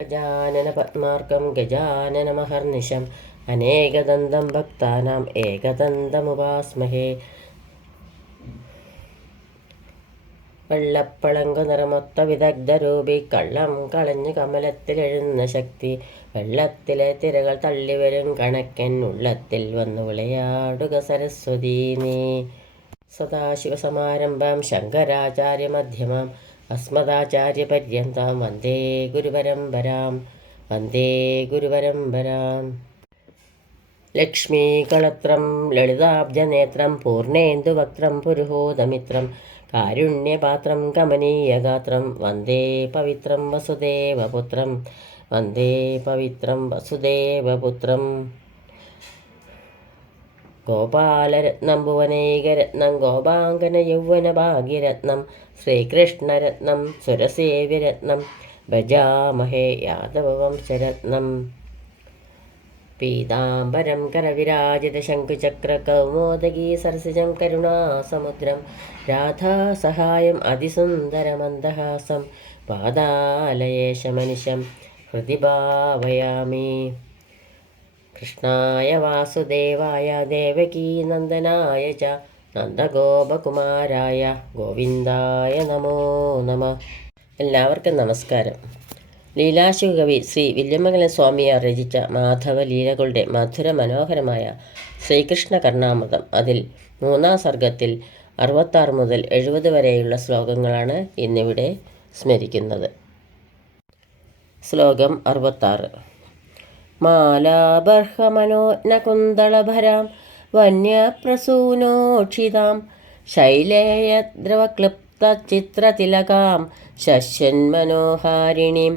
ഗജാനന പത്മാർക്കം ഗജാനനമഹർനിശം അനേകദന്തം ഭക്താനാം ഏകദന്തമുപാസ്മഹേ. വെള്ളപ്പളങ്കു നിറമൊത്ത വിദഗ്ധരൂപി കള്ളം കളഞ്ഞു കമലത്തിലെഴുന്ന ശക്തി. വെള്ളത്തിലെ തിരകൾ തള്ളിവരും കണക്കൻ ഉള്ളത്തിൽ വന്നു വിളയാടുക സരസ്വതീ നീ. സദാശിവസമാരംഭം ശങ്കരാചാര്യമധ്യമാം അസ്മദാചാര്യപര്യന്താം വന്ദേ ഗുരുപരമ്പരാം ലക്ഷ്മീകളത്രം ലളിതാബ്ജനേത്രം പൂർണേന്ദുവക്ത്രം പുരുഹോദമിത്രം കാരുണ്യപാത്രം കമനീയഗാത്രം വന്ദേ പവിത്രം വസുദേവപുത്രം ഗോപാലരത്നം ഭുവനൈകരത്നം ഗോപാങ്കന യൗവന ഭാഗ്യരത്നം ശ്രീകൃഷ്ണരത്നം സുരസേവ്യരത്നം ഭജാമഹേ യാദവവംശരത്നം. പീതാംബരം കരവിരാജിത ശംഖുചക്രകൗമോദഗീ സരസിജം കരുണാസമുദ്രം രാധാസഹായം അതിസുന്ദരമന്ദഹാസം പാദാലയേശമനിശം ഹൃദി ഭാവയാമി. കൃഷ്ണായ വാസുദേവായ ദേവകീനന്ദനായ ച നന്ദഗോപകുമാരായ ഗോവിന്ദായ നമോ നമഃ. എല്ലാവർക്കും നമസ്കാരം. ലീലാശുകവി ശ്രീ വില്യമംഗലം സ്വാമിയാർ രചിച്ച മാധവ ലീലകളുടെ മധുര മനോഹരമായ ശ്രീകൃഷ്ണ കർണാമൃതം, അതിൽ 3-ാം സർഗത്തിൽ 66 മുതൽ 70 വരെയുള്ള ശ്ലോകങ്ങളാണ് ഇന്നിവിടെ സ്മരിക്കുന്നത്. ശ്ലോകം 66. മാലാബർഹമനോജ്ഞകുന്തളഭരാം വന്യപ്രസൂനോക്ഷിതാം ശൈലേയദ്രവക്ലിപ്തചിത്രതിലകാം ശശ്വന്മനോഹാരിണീം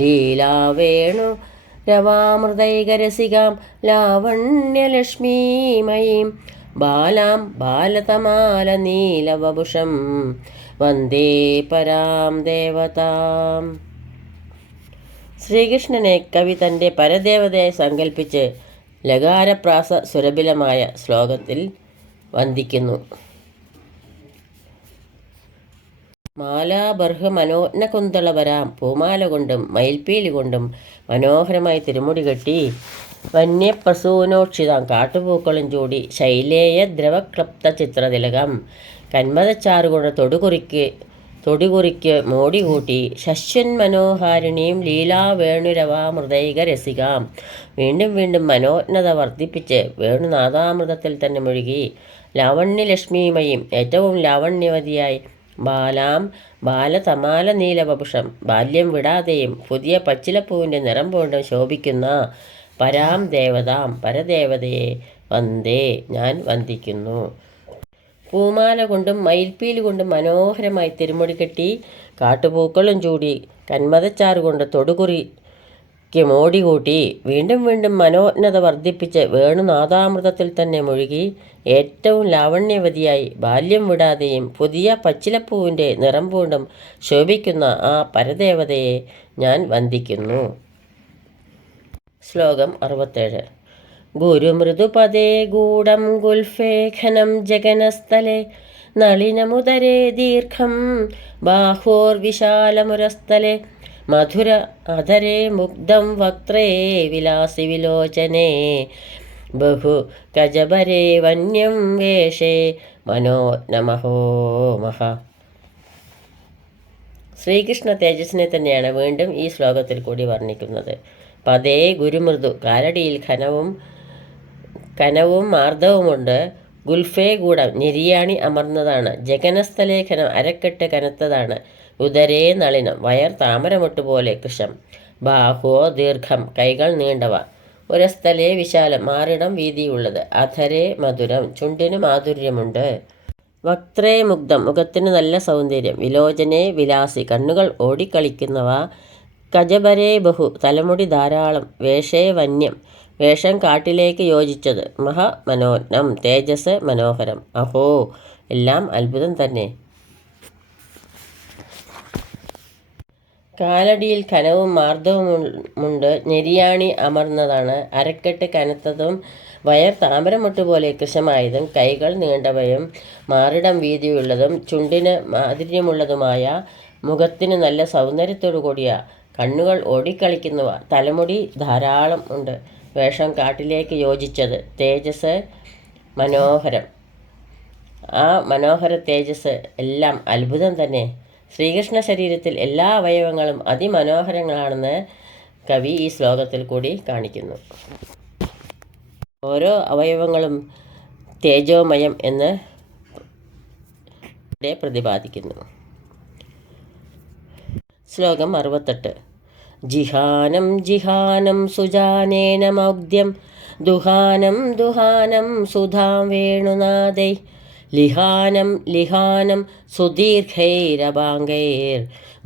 ലീലാവേണുരവാമൃതൈകരസികാം ലാവണ്യലക്ഷ്മീമയീം ബാലാം ബാലതമാലനീലവപുഷം വന്ദേ പരാം ദേവതാം. ശ്രീകൃഷ്ണനെ കവി തൻ്റെ പരദേവതയെ സങ്കല്പിച്ച് ലകാരപ്രാസ സുരഭിലമായ ശ്ലോകത്തിൽ വന്ദിക്കുന്നു. മാലാബർഹ മനോജ്ഞകുന്തളവരാം, പൂമാല കൊണ്ടും മയിൽപ്പീലി കൊണ്ടും മനോഹരമായി തിരുമുടി കെട്ടി, വന്യപ്രസൂനോക്ഷിതാം, കാട്ടുപൂക്കളും ചൂടി, ശൈലേയ ദ്രവക്ലപ്ത ചിത്രതിലകം, കന്മതച്ചാറുകൊണ്ട് തൊടികുറിക്ക് മോടി കൂട്ടി, ശശ്വന്മനോഹാരിണിയും ലീലാവേണുരവാമൃതൈകരസികാം, വീണ്ടും വീണ്ടും മനോജ്ഞത വർദ്ധിപ്പിച്ച് വേണുനാഥാമൃതത്തിൽ തന്നെ മുഴുകി, ലാവണ്യലക്ഷ്മീമയും, ഏറ്റവും ലാവണ്യവതിയായി, ബാലാം ബാലതമാല നീലവപുഷം, ബാല്യം വിടാതെയും പുതിയ പച്ചിലപ്പൂവിൻ്റെ നിറം കൊണ്ടും ശോഭിക്കുന്ന പരാം ദേവതാം, പരദേവതയെ വന്ദേ, ഞാൻ വന്ദിക്കുന്നു. പൂമാല കൊണ്ടും മയിൽപ്പീലി കൊണ്ടും മനോഹരമായി തിരുമുടി കെട്ടി, കാട്ടുപൂക്കളും ചൂടി, കന്മതച്ചാറുകൊണ്ട് തൊടുകുറിക്ക് മോടി കൂട്ടി, വീണ്ടും വീണ്ടും മനോജ്ഞത വർദ്ധിപ്പിച്ച് വേണുനാഥാമൃതത്തിൽ തന്നെ മുഴുകി, ഏറ്റവും ലാവണ്യവതിയായി, ബാല്യം വിടാതെയും പുതിയ പച്ചിലപ്പൂവിൻ്റെ നിറം പൂണ്ടും ശോഭിക്കുന്ന ആ പരദേവതയെ ഞാൻ വന്ദിക്കുന്നു. ശ്ലോകം 67. ഗുരുമൃദുപദേ ഗൂഢം ഗുൽഫേ ഘനം ജഗനസ്ഥലേ നളിനമുദരേ ദീർഘം ബാഹോർവിശാലമുരസ്ഥലേ മധുര അധരേ മുഗ്ധം വക്ത്രേ വിലാസി വിലോചനേ ബഹു ഗജബരേ വന്യം വേഷേ മനോജ്ഞമഹോ മഹ. ശ്രീകൃഷ്ണ തേജസ്സിനെ തന്നെയാണ് വീണ്ടും ഈ ശ്ലോകത്തിൽ കൂടി വർണ്ണിക്കുന്നത്. പദേ ഗുരുമൃദു, കാലടിയിൽ കനവും മാർദ്ദവുമുണ്ട്. ഗുൽഫേ ഗൂഢം, നിര്യാണി അമർന്നതാണ്. ജഗനസ്ഥലേഖനം, അരക്കെട്ട് കനത്തതാണ്. ഉദരേ നളിനം, വയർ താമരമൊട്ടുപോലെ കൃശം. ബാഹോ ദീർഘം, കൈകൾ നീണ്ടവ. ഉരസ്ഥലേ വിശാലം, മാറിടം വീതിയുള്ളത്. അധരേ മധുരം, ചുണ്ടിന് മാധുര്യമുണ്ട്. വക്ത്രേ മുഗ്ധം, മുഖത്തിന് നല്ല സൗന്ദര്യം. വിലോചനേ വിലാസി, കണ്ണുകൾ ഓടിക്കളിക്കുന്നവ. കജബരേ ബഹു, തലമുടി ധാരാളം. വേഷേ വന്യം, വേഷം കാട്ടിലേക്ക് യോജിച്ചത്. മനോജ്ഞം, തേജസ് മനോഹരം. അഹോ, എല്ലാം അത്ഭുതം തന്നെ. കാലടിയിൽ കനവും മാർദ്ദവുമുണ്ട്. നെരിയാണി അമർന്നതാണ്. അരക്കെട്ട് കനത്തതും വയർ താമരമൊട്ടുപോലെ കൃശമായതും കൈകൾ നീണ്ടവയും മാറിടം വീതിയുള്ളതും ചുണ്ടിന് മാധുര്യമുള്ളതുമായ മുഖത്തിന് നല്ല സൗന്ദര്യത്തോടു കൂടിയ കണ്ണുകൾ ഓടിക്കളിക്കുന്നവ, തലമുടി ധാരാളം ഉണ്ട്, വേഷം കാട്ടിലേക്ക് യോജിച്ചത്, തേജസ് മനോഹരം. ആ മനോഹര തേജസ് എല്ലാം അത്ഭുതം തന്നെ. ശ്രീകൃഷ്ണ ശരീരത്തിൽ എല്ലാ അവയവങ്ങളും അതിമനോഹരങ്ങളാണെന്ന് കവി ഈ ശ്ലോകത്തിൽ കൂടി കാണിക്കുന്നു. ഓരോ അവയവങ്ങളും തേജോമയം എന്ന് പ്രതിപാദിക്കുന്നു. ശ്ലോകം 68. ജിഹാനം ജിഹാനം സുജാനേന മൗഗ്ധ്യം ദുഹാനം ദുഹാനം സുധാം വേണുനാദൈ ലിഹാനം ലിഹാനം സുദീർഘൈരഭാംഗൈർ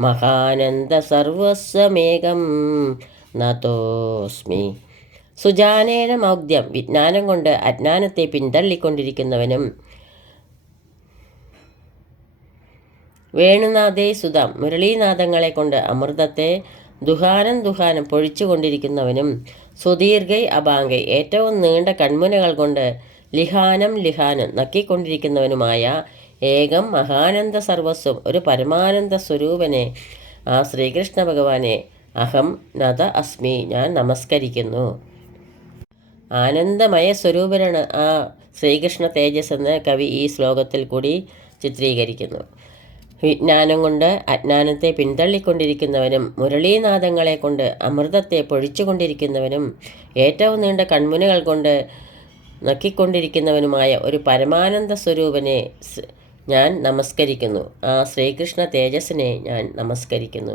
മഹാനന്ദ സർവസ്വമേകം നതോസ്മി. സുജാനേന മൗഗ്ധ്യം, വിജ്ഞാനം കൊണ്ട് അജ്ഞാനത്തെ പിന്തള്ളിക്കൊണ്ടിരിക്കുന്നവനും, വേണുനാഥേ സുധാം, മുരളീനാഥങ്ങളെ കൊണ്ട് അമൃതത്തെ ദുഹാനം ദുഹാനം പൊഴിച്ചുകൊണ്ടിരിക്കുന്നവനും, സുദീർഘൈ അഭാംഗൈ, ഏറ്റവും നീണ്ട കൺമുനകൾ കൊണ്ട് ലിഹാനം ലിഹാനം നക്കിക്കൊണ്ടിരിക്കുന്നവനുമായ ഏകം മഹാനന്ദ സർവസ്വം, ഒരു പരമാനന്ദ സ്വരൂപനെ, ആ ശ്രീകൃഷ്ണ ഭഗവാനെ അഹം നത അസ്മി, ഞാൻ നമസ്കരിക്കുന്നു. ആനന്ദമയ സ്വരൂപനാണ് ആ ശ്രീകൃഷ്ണ തേജസ് എന്ന് കവി ഈ ശ്ലോകത്തിൽ കൂടി ചിത്രീകരിക്കുന്നു. വിജ്ഞാനം കൊണ്ട് അജ്ഞാനത്തെ പിന്തള്ളിക്കൊണ്ടിരിക്കുന്നവനും, മുരളീനാദങ്ങളെ കൊണ്ട് അമൃതത്തെ പൊഴിച്ചുകൊണ്ടിരിക്കുന്നവനും, ഏറ്റവും നീണ്ട കൺമുനകൾ കൊണ്ട് നക്കിക്കൊണ്ടിരിക്കുന്നവനുമായ ഒരു പരമാനന്ദ സ്വരൂപനെ ഞാൻ നമസ്കരിക്കുന്നു. ആ ശ്രീകൃഷ്ണ തേജസ്സിനെ ഞാൻ നമസ്കരിക്കുന്നു.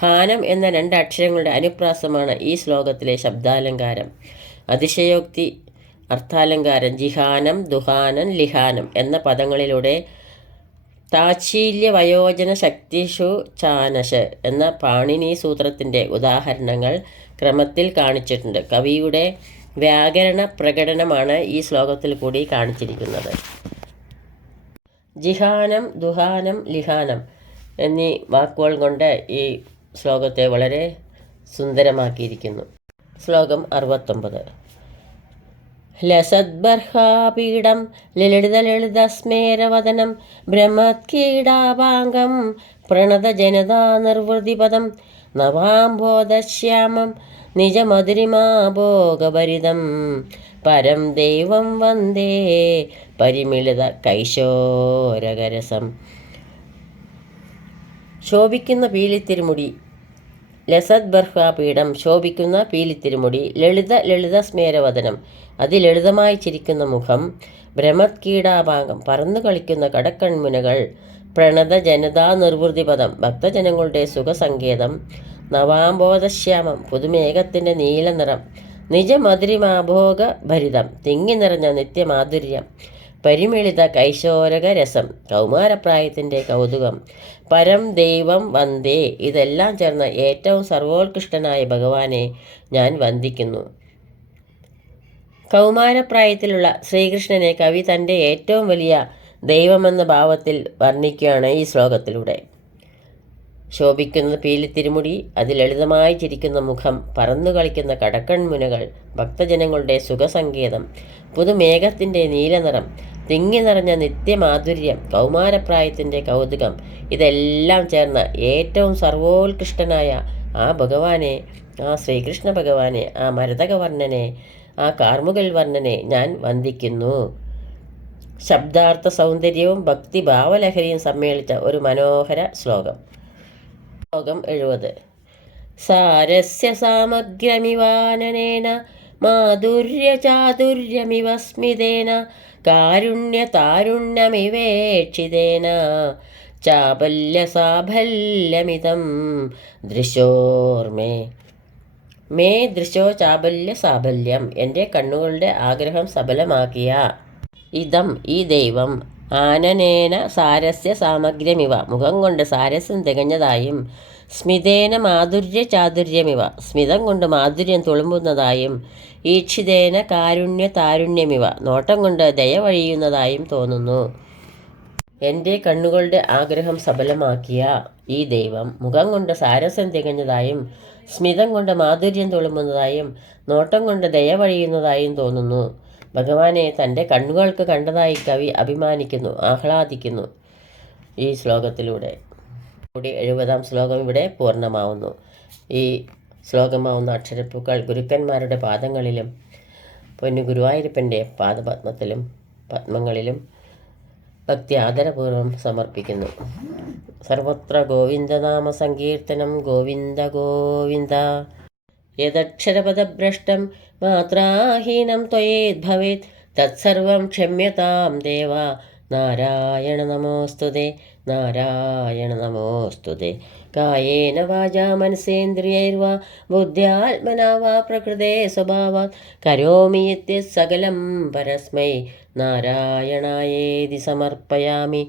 ഹാനം എന്ന 2 അക്ഷരങ്ങളുടെ അനുപ്രാസമാണ് ഈ ശ്ലോകത്തിലെ ശബ്ദാലങ്കാരം. അതിശയോക്തി അർത്ഥാലങ്കാരം ജിഹാനം ദുഹാനം ലിഹാനം എന്ന പദങ്ങളിലൂടെ താച്ഛീല്യ വയോജന ശക്തിഷു ചാനശ് എന്ന പാണിനി സൂത്രത്തിൻ്റെ ഉദാഹരണങ്ങൾ ക്രമത്തിൽ കാണിച്ചിട്ടുണ്ട്. കവിയുടെ വ്യാകരണ പ്രകടനമാണ് ഈ ശ്ലോകത്തിൽ കൂടി കാണിച്ചിരിക്കുന്നത്. ജിഹാനം ദുഹാനം ലിഹാനം എന്നീ വാക്കുകൾ കൊണ്ട് ഈ ശ്ലോകത്തെ വളരെ സുന്ദരമാക്കിയിരിക്കുന്നു. ശ്ലോകം 69. ലസദ്ബർഹാപീഠം ലളിതലളിതസ്മേരവദനം ബ്രഹ്മത്കീടാഭാംഗം പ്രണതജനതാ നിർവൃതിപദം നവാംബോധശ്യാമം നിജമധുരിമാഭോഗഭരിതം പരം ദൈവം വന്ദേ പരിമിളിത കൈശോരകരസം. ശോഭിക്കുന്ന പീലിത്തിരുമുടി, ലസദ്ബർഹാപീഠം, ശോഭിക്കുന്ന പീലിത്തിരുമുടി, ലളിത സ്മേരവദനം, അതിലളിതമായി ചിരിക്കുന്ന മുഖം, ഭ്രമത്കീടാഭാംഗം, പറന്നു കളിക്കുന്ന കടക്കൺമുനകൾ, പ്രണത ജനതാ നിർവൃതിപദം, ഭക്തജനങ്ങളുടെ സുഖസങ്കേതം, നവാംബോധശ്യാമം, പുതുമേഘത്തിൻ്റെ നീലനിറം, നിജമധുരിമാഭോഗ ഭരിതം, തിങ്ങി നിറഞ്ഞ നിത്യമാധുര്യം, പരിമിളിത കൈശോരക രസം, കൗമാരപ്രായത്തിൻ്റെ കൗതുകം, പരം ദൈവം വന്ദേ, ഇതെല്ലാം ചേർന്ന ഏറ്റവും സർവോത്കൃഷ്ടനായ ഭഗവാനെ ഞാൻ വന്ദിക്കുന്നു. കൗമാരപ്രായത്തിലുള്ള ശ്രീകൃഷ്ണനെ കവി തൻ്റെ ഏറ്റവും വലിയ ദൈവമെന്ന ഭാവത്തിൽ വർണ്ണിക്കുകയാണ് ഈ ശ്ലോകത്തിലൂടെ. ശോഭിക്കുന്ന പീലിത്തിരുമുടി, അതിലളിതമായി ചിരിക്കുന്ന മുഖം, പറന്നു കളിക്കുന്ന കടക്കൺമുനകൾ, ഭക്തജനങ്ങളുടെ സുഖസങ്കേതം, പുതുമേഘത്തിൻ്റെ നീലനിറം, തിങ്ങി നിറഞ്ഞ നിത്യമാധുര്യം, കൗമാരപ്രായത്തിൻ്റെ കൗതുകം, ഇതെല്ലാം ചേർന്ന ഏറ്റവും സർവോത്കൃഷ്ടനായ ആ ഭഗവാനെ, ആ ശ്രീകൃഷ്ണ ഭഗവാനെ, ആ മരതകവർണ്ണനെ, ആ കാർമുകൽ വർണ്ണനെ ഞാൻ വന്ദിക്കുന്നു. ശബ്ദാർത്ഥ സൗന്ദര്യവും ഭക്തി ഭാവലഹരിയും സമ്മേളിച്ച ഒരു മനോഹര ശ്ലോകം. ശ്ലോകം 70. സാരസ്യ സാമഗ്രമിവാനനേന മാധുര്യചാതുര്യമിവ സ്മിതേന കാരുണ്യതാരുണ്യമിവേക്ഷിതേന ചാബല്യസാഫല്യമിതം ദൃശോർമേ. മേ ദൃശോ ചാബല്യ സാഫല്യം, എൻ്റെ കണ്ണുകളുടെ ആഗ്രഹം സഫലമാക്കിയ ഇതം ഈ ദൈവം, ആനനേന സാരസ്യ സാമഗ്രമിവ, മുഖം കൊണ്ട് സാരസ്യം തികഞ്ഞതായും, സ്മിതേന മാധുര്യ ചാതുര്യമിവ, സ്മിതം കൊണ്ട് മാധുര്യം തുളുമ്പുന്നതായും, ഈക്ഷിതേന കാരുണ്യ താരുണ്യമിവ, നോട്ടം കൊണ്ട് ദയ വഴിയുന്നതായും തോന്നുന്നു. എൻ്റെ കണ്ണുകളുടെ ആഗ്രഹം സഫലമാക്കിയ ഈ ദൈവം മുഖം കൊണ്ട് സാരസ്യം തികഞ്ഞതായും, സ്മിതം കൊണ്ട് മാധുര്യം തുളുമ്പുന്നതായും, നോട്ടം കൊണ്ട് ദയ വഴിയുന്നതായും തോന്നുന്നു. ഭഗവാനെ തൻ്റെ കണ്ണുകൾക്ക് കണ്ടതായി കവി അഭിമാനിക്കുന്നു, ആഹ്ലാദിക്കുന്നു ഈ ശ്ലോകത്തിലൂടെ. കൂടി 70-ാം ശ്ലോകം ഇവിടെ പൂർണ്ണമാവുന്നു. ഈ ശ്ലോകമാവുന്ന അക്ഷരപ്പൂക്കൾ ഗുരുക്കന്മാരുടെ പാദങ്ങളിലും പൊന്നു ഗുരുവായൂരപ്പൻ്റെ പത്മങ്ങളിലും ഭക്തി ആദരപൂർവ്വം സമർപ്പിക്കുന്നു. സർവത്ര ഗോവിന്ദനാമ സങ്കീർത്തനം. ഗോവിന്ദ ഗോവിന്ദ. യദക്ഷരപദഭ്രഷ്ടം മാത്രാഹീനം ത്വയേദ്ഭവേത് തത്സർവം ക്ഷമ്യതാം ദേവ. നാരായണ നമോസ്തുതേ. നാരായണ നമോസ്തുതേ. കായേന വാചാ മനസേന്ദ്രിയൈർവാ ബുദ്ധ്യാത്മനാ വാ പ്രകൃതേ സ്വഭാവാത് കരോമി യദ്യത് സകലം പരസ്മൈ നാരായണായേതി സമർപ്പയാമി.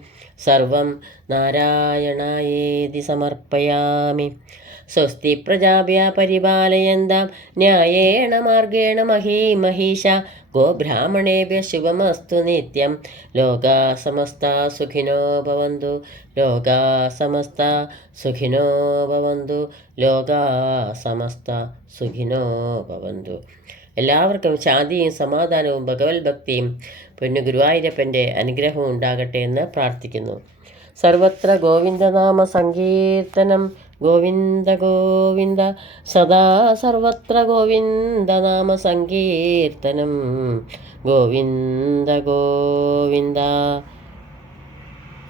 സർവം നാരായണായേതി സമർപ്പയാമി. സ്വസ്തി പ്രജാഭ്യാ പരിപാലയന്താം ന്യായേണ മാർഗേണ മഹീമഹീഷ. ഗോബ്രാഹ്മണേഭ്യഃ ശുഭമസ്തു നിത്യം. ലോകാ സമസ്താ സുഖിനോ ഭവന്തു. ലോകാ സമസ്താ സുഖിനോ ഭവന്തു. ലോകാ സമസ്താ സുഖിനോ ഭവന്തു. എല്ലാവർക്കും ശാന്തിയും സമാധാനവും ഭഗവത് ഭക്തിയും പൊന്നു ഗുരുവായൂരപ്പൻ്റെ അനുഗ്രഹവും ഉണ്ടാകട്ടെ എന്ന് പ്രാർത്ഥിക്കുന്നു. സർവത്ര ഗോവിന്ദനാമ സങ്കീർത്തനം. ഗോവിന്ദ ഗോവിന്ദ. സദാ സർവത്ര ഗോവിന്ദനാമ സങ്കീർത്തനം. ഗോവിന്ദ ഗോവിന്ദ.